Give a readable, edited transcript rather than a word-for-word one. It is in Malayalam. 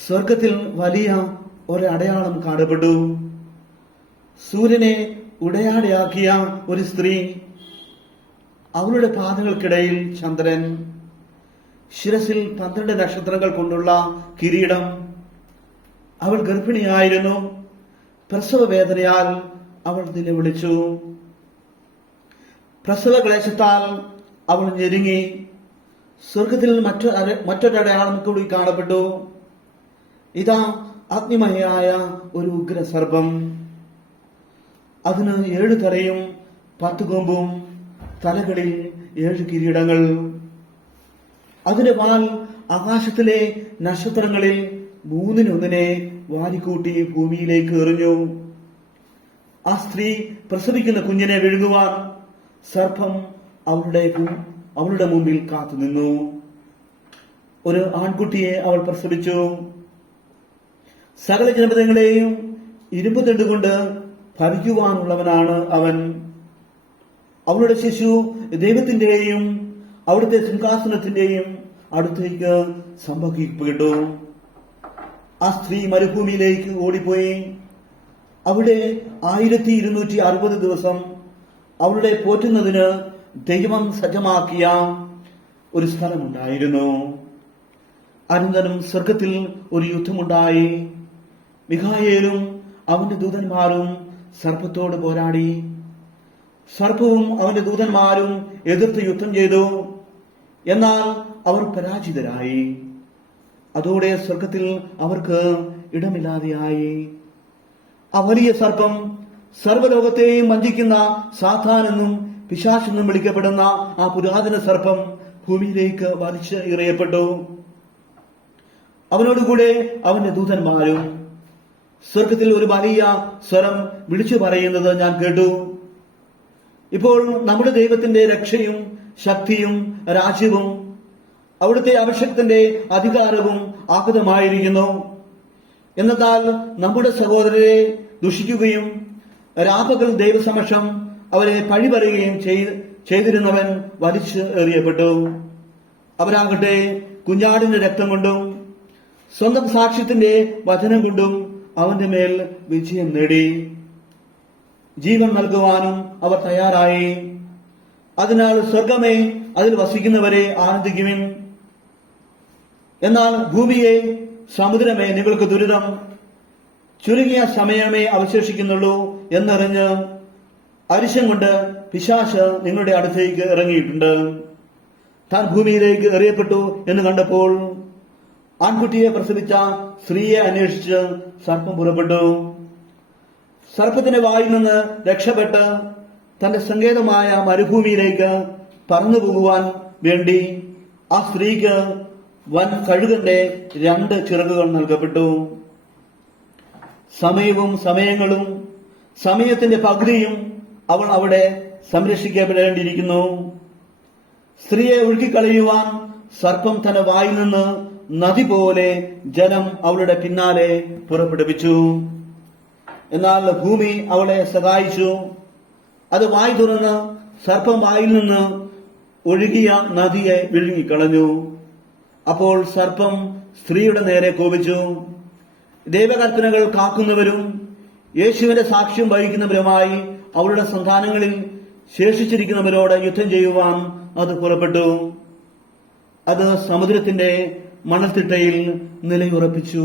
സ്വർഗത്തിൽ വലിയ ഒരടയാളം കാണപ്പെട്ടു. സൂര്യനെ ഉടയാടയാക്കിയ ഒരു സ്ത്രീ, അവളുടെ പാദങ്ങൾക്കിടയിൽ ചന്ദ്രൻ, ശിരസിൽ 12 നക്ഷത്രങ്ങൾ കൊണ്ടുള്ള കിരീടം. അവൾ ഗർഭിണിയായിരുന്നു. പ്രസവ വേദനയാൽ അവൾ നിലവിളിച്ചു. പ്രസവ ക്ലേശത്താൽ അവൾ ഞെരുങ്ങി. സ്വർഗത്തിൽ മറ്റൊരടയാളം കൂടി കാണപ്പെട്ടു. ഇതാ അഗ്നിമയായ ഒരു ഉഗ്രസർപ്പം. അതിന് 7 തലയും 10 കൊമ്പും, തലകളിൽ 7 കിരീടങ്ങൾ. അതിന്റെ വാൽ ആകാശത്തിലെ നക്ഷത്രങ്ങളിൽ 3-1 വാരിക്കൂട്ടി ഭൂമിയിലേക്ക് എറിഞ്ഞു. ആ സ്ത്രീ പ്രസവിക്കുന്ന കുഞ്ഞിനെ വിഴുങ്ങുവാൻ സർപ്പം അവളുടെ മുമ്പിൽ കാത്തുനിന്നു. ഒരു ആൺകുട്ടിയെ അവൾ പ്രസവിച്ചു. സകല ജനപദങ്ങളെയും ഇരുമ്പ് ദണ്ടുകൊണ്ട് ഭരിക്കുവാനുള്ളവനാണ് അവൻ. അവളുടെ ശിശു ദൈവത്തിന്റെയും അവിടുത്തെ സിംഹാസനത്തിന്റെയും അടുത്തേക്ക് സംഭവിക്കപ്പെട്ടു. ആ സ്ത്രീ മരുഭൂമിയിലേക്ക് ഓടിപ്പോയി. അവിടെ 1260 ദിവസം അവളുടെ പോറ്റുന്നതിന് ദൈവം സജ്ജമാക്കിയ ഒരു സ്ഥലമുണ്ടായിരുന്നു. അനന്തരം സ്വർഗത്തിൽ ഒരു യുദ്ധമുണ്ടായി. മിഖായേലും അവന്റെ ദൂതന്മാരും സർപ്പത്തോട് പോരാടി. സർപ്പവും അവന്റെ ദൂതന്മാരും എതിർത്ത് യുദ്ധം ചെയ്തു. എന്നാൽ അവർ പരാജിതരായി. അതോടെ സ്വർഗത്തിൽ അവർക്ക് ഇടമില്ലാതെയായി. ആ വലിയ സർപ്പം, സർവ്വലോകത്തെയും വഞ്ചിക്കുന്ന സാത്താൻ എന്നും പിശാചെന്നും വിളിക്കപ്പെടുന്ന ആ പുരാതന സർപ്പം ഭൂമിയിലേക്ക് വലിച്ച് എറിയപ്പെട്ടു. അവനോടുകൂടെ അവന്റെ ദൂതന്മാരും. സ്വർഗത്തിൽ ഒരു വലിയ സ്വരം വിളിച്ചു പറയുന്നത് ഞാൻ കേട്ടു. ഇപ്പോൾ നമ്മുടെ ദൈവത്തിന്റെ രക്ഷയും ശക്തിയും രാജ്യവും അവിടുത്തെ അഭിഷേകത്തിന്റെ അധികാരവും ആഗതമായിരിക്കുന്നു. എന്നാൽ നമ്മുടെ സഹോദരരെ ദുഷിക്കുകയും രാപകൽ ദൈവസമക്ഷം അവരെ പഴിപറയുകയും ചെയ്തിരുന്നവൻ വലിച്ച് എറിയപ്പെട്ടു. അവരാകട്ടെ കുഞ്ഞാടിന്റെ രക്തം കൊണ്ടും സ്വന്തം സാക്ഷ്യത്തിന്റെ വചനം കൊണ്ടും അവന്റെ മേൽ വിജയം നേടി. ജീവൻ നൽകുവാനും അവർ തയ്യാറായി. അതിനാൽ സ്വർഗമേ, അതിൽ വസിക്കുന്നവരെ ആനന്ദിക്കുവിൻ. എന്നാൽ ഭൂമിയെ, സമുദ്രമേ, നിങ്ങൾക്ക് ദുരിതം. ചുരുങ്ങിയ സമയമേ അവശേഷിക്കുന്നുള്ളൂ എന്നറിഞ്ഞ് അരിശം കൊണ്ട് പിശാച് നിങ്ങളുടെ അടുത്തേക്ക് ഇറങ്ങിയിട്ടുണ്ട്. താൻ ഭൂമിയിലേക്ക് എറിയപ്പെട്ടു എന്ന് കണ്ടപ്പോൾ ആൺകുട്ടിയെ പ്രസവിച്ച സ്ത്രീയെ അന്വേഷിച്ച് സർപ്പം പുറപ്പെട്ടു. സർപ്പത്തിന്റെ വായിൽ നിന്ന് രക്ഷപ്പെട്ട് തന്റെ സങ്കേതമായ മരുഭൂമിയിലേക്ക് പറന്നു പോകുവാൻ വേണ്ടി ആ സ്ത്രീക്ക് വൻ കഴുകന്റെ 2 ചിറകുകൾ നൽകപ്പെട്ടു. സമയവും സമയങ്ങളും സമയത്തിന്റെ പകുതിയും അവൾ അവിടെ സംരക്ഷിക്കപ്പെടേണ്ടിയിരിക്കുന്നു. സ്ത്രീയെ ഒഴുക്കിക്കളയുവാൻ സർപ്പം തന്റെ വായിൽ നിന്ന് നദി പോലെ ജലം അവളുടെ പിന്നാലെ പുറപ്പെടുവിച്ചു. എന്നാൽ ഭൂമി അവളെ സഹായിച്ചു. അത് വായ് തുറന്ന് സർപ്പം വായിൽ നിന്ന് ഒഴുകിയ നദിയെ വിഴുങ്ങിക്കളഞ്ഞു. അപ്പോൾ സർപ്പം സ്ത്രീയുടെ നേരെ കോപിച്ചു. ദൈവകൽപ്പനകൾ കാക്കുന്നവരും യേശുവിന്റെ സാക്ഷ്യം വഹിക്കുന്നവരുമായി അവളുടെ സന്താനങ്ങളിൽ ശേഷിച്ചിരിക്കുന്നവരോട് യുദ്ധം ചെയ്യുവാൻ അത് പുറപ്പെട്ടു. അത് സമുദ്രത്തിന്റെ മണൽത്തിട്ടയിൽ നിലയുറപ്പിച്ചു.